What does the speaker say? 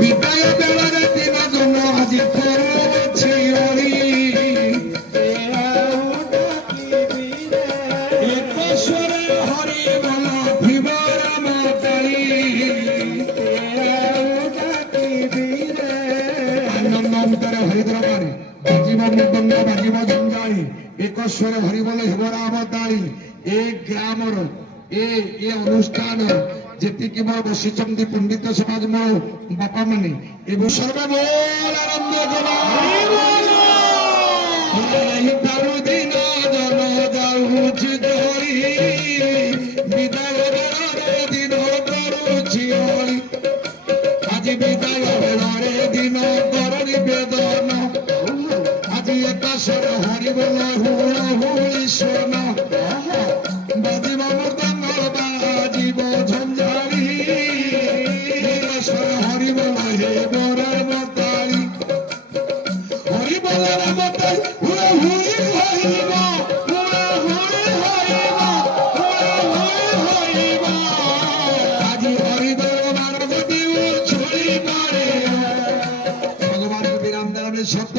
বিদায় বেলার দিন জন আজি করছি হরি একস্বরে হরি বল ভিবর মতাই আনন্দ অন্তরে হরিদ্রবারে বাজিব মৃদঙ্গ বাজিব জঞ্জাଳି একস্বরে হরি বল হিবরা মতাই ଏ ଗ୍ରାମର ଏ ଅନୁଷ୍ଠାନ ଯେତିକି ମୋ ବସିଛନ୍ତି ପଣ୍ଡିତ ସମାଜ ମୋ ବାପା ମାନେ ଏବଂ ସର୍ବବୋଲ ଆରମ୍ଭ କଲା ଦିନ ଜନ ଯାଉଛି ଧରି ବିଦାୟ ଦିନ କରୁଛି ହରି ଆଜି ବିଦାୟ ବେଳରେ ଦିନ କର ନିବେଦନ ଆଜି ଏକାଶର ହରି ବୋଲ ହୁଳ ହୁଳି ସ୍ୱନ বাজিব মৃদঙ্গ বাজিব ঝঞ্ঝারি হরি বল হে বরের মতারি হরি বলের মতাই হুড়ে হুড়ি হইব হুড়ে হুড়ি হইব হুড়ে হুড়ি হইব আজি হরি বল যদি ছড়ি পারে ভগবান বিরাম দানের শব্দ